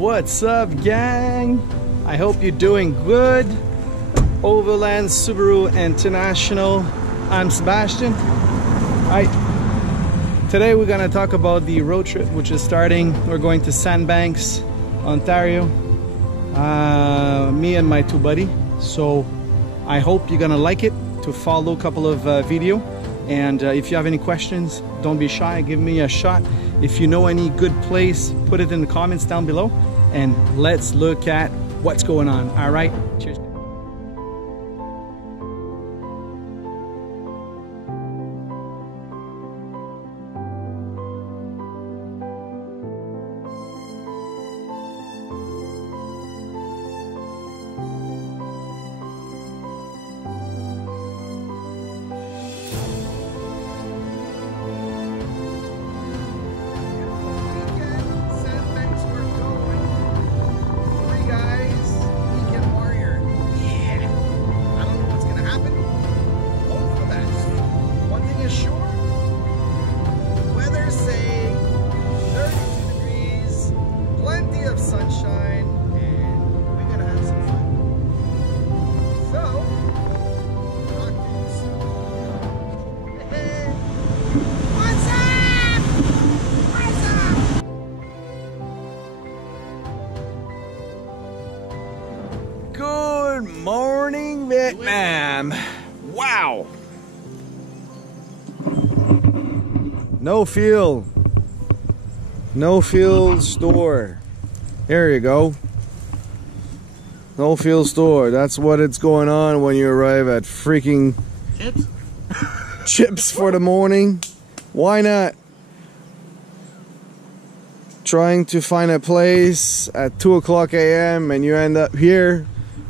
What's up, gang? I hope you're doing good. Overland Subaru International. I'm Sebastian. Hi. Today we're gonna talk about the road trip which is starting. We're going to Sandbanks, Ontario. Me and my two buddies. So I hope you're gonna like it. To follow a couple of video, and if you have any questions, don't be shy, give me a shot. If you know any good place, put it in the comments down below, and let's look at what's going on. All right, cheers. Good morning, Vietnam. Wow. No fuel store. Here you go. No fuel store. That's what it's going on when you arrive at freaking chips for the morning. Why not? Trying to find a place at 2 o'clock a.m. and you end up here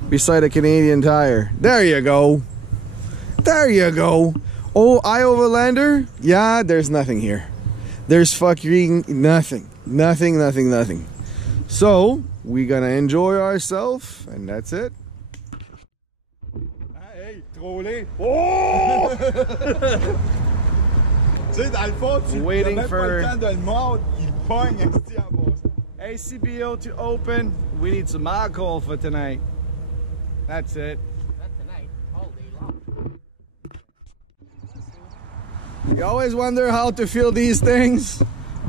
beside a Canadian Tire. There you go. There you go. Oh, Overlander? Yeah, there's nothing here. There's fucking nothing. Nothing. So, we're gonna enjoy ourselves, and that's it. Hey, trollé. Oh! Tu sais, dans le fond, tu Waiting n'as même for pas le temps de le mordre, il pogne esti en bas. ACBO to open. We need some alcohol for tonight. That's it. Not tonight, all day long. You always wonder how to feel these things.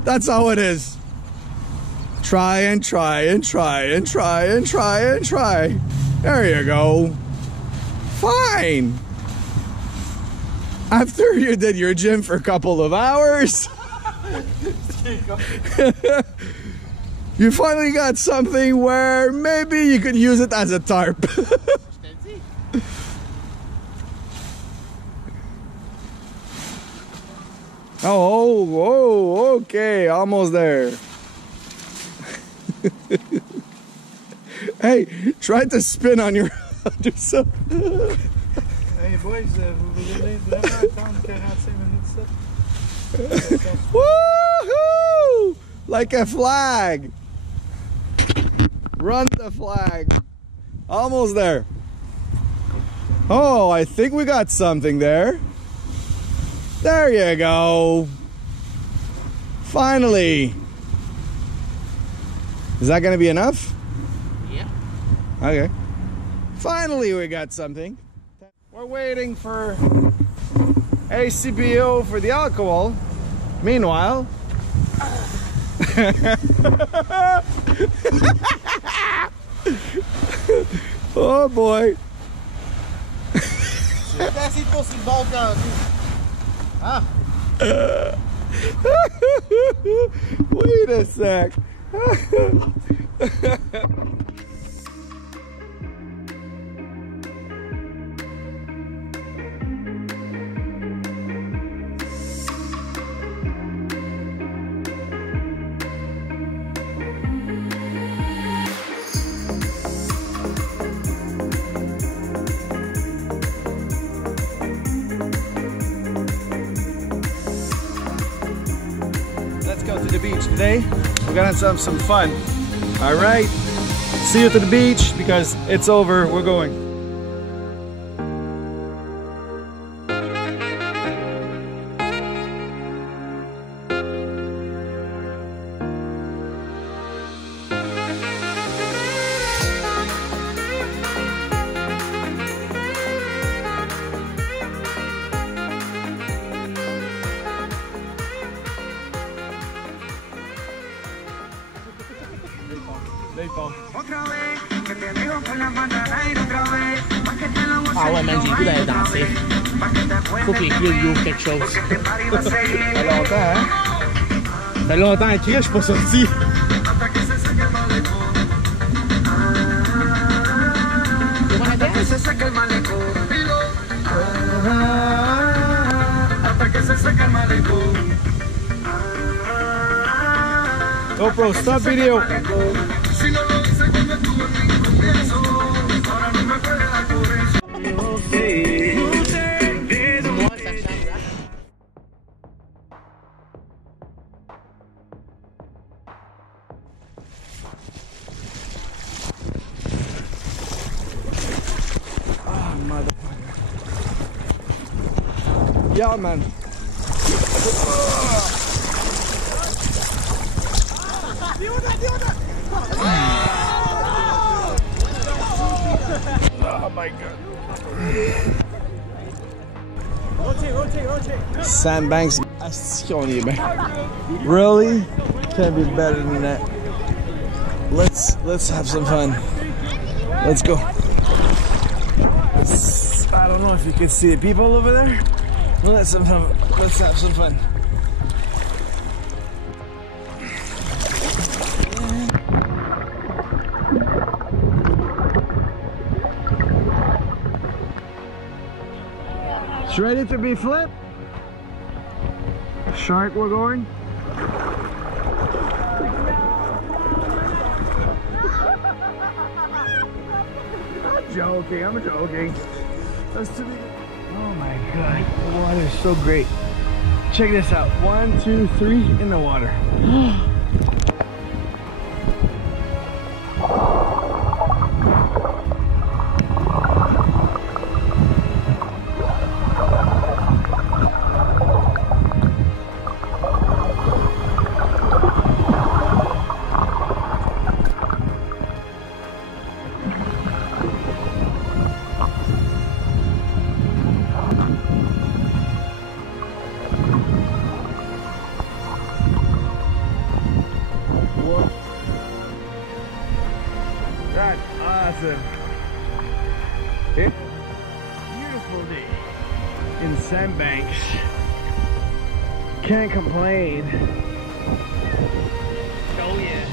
That's how it is. Try and try and try and try and try and try. There you go. Fine. After you did your gym for a couple of hours, you finally got something where maybe you could use it as a tarp. Oh, okay, almost there. Hey, try to spin on your other side. Hey boys, vous allez vraiment attendre 45 minutes ça? Woohoo! Like a flag. Run the flag. Almost there. Oh, I think we got something there. There you go. Finally. Is that gonna be enough? Yeah. Okay. Finally we got something. We're waiting for ACBO for the alcohol. Meanwhile, oh boy. Wait a sec. Let's go to the beach today. We're gonna have some fun. All right. See you to the beach because it's over. We're going. Là, il part. Ah ouais, man, j'ai le goût d'aller danser. Faut que les clés ouvrent quelque chose. Ça fait longtemps, hein? Ça fait longtemps, Chris, je suis pas sorti. You wanna dance? GoPro, stop video. Ah, motherfucker. Yeah, man. Oh my god. Sandbanks. Asti qu'on est bien. Really? Can't be better than that. Let's have some fun. Let's go. I don't know if you can see the people over there. Let's have some fun. It's ready to be flipped. Shark, we're going. I'm joking. That's too big. Oh my god, the water is so great. Check this out. 1, 2, 3 in the water. That's awesome. Beautiful day in Sandbanks. Can't complain. Oh yeah.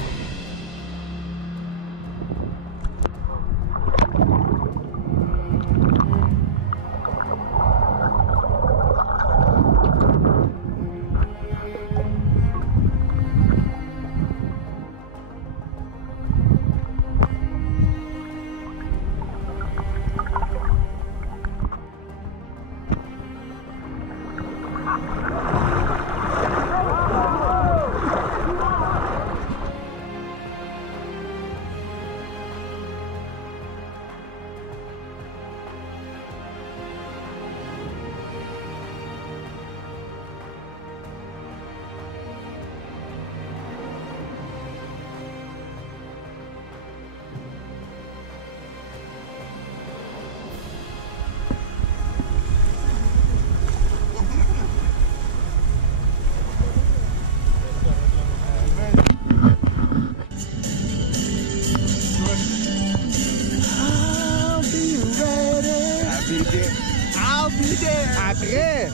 I'll be there. Après.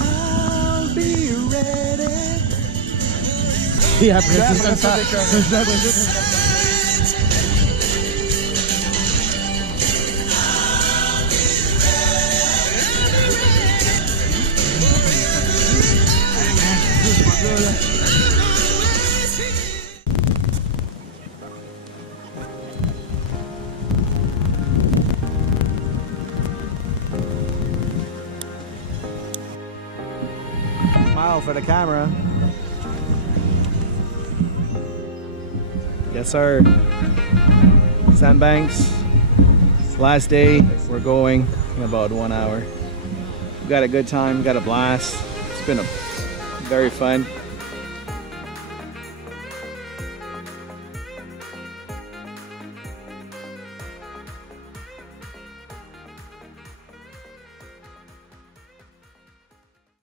I'll be ready. Et après, c'est comme ça. Smile for the camera. Yes, sir. Sandbanks. Last day. We're going in about 1 hour. We got a good time. Got a blast. It's been very fun.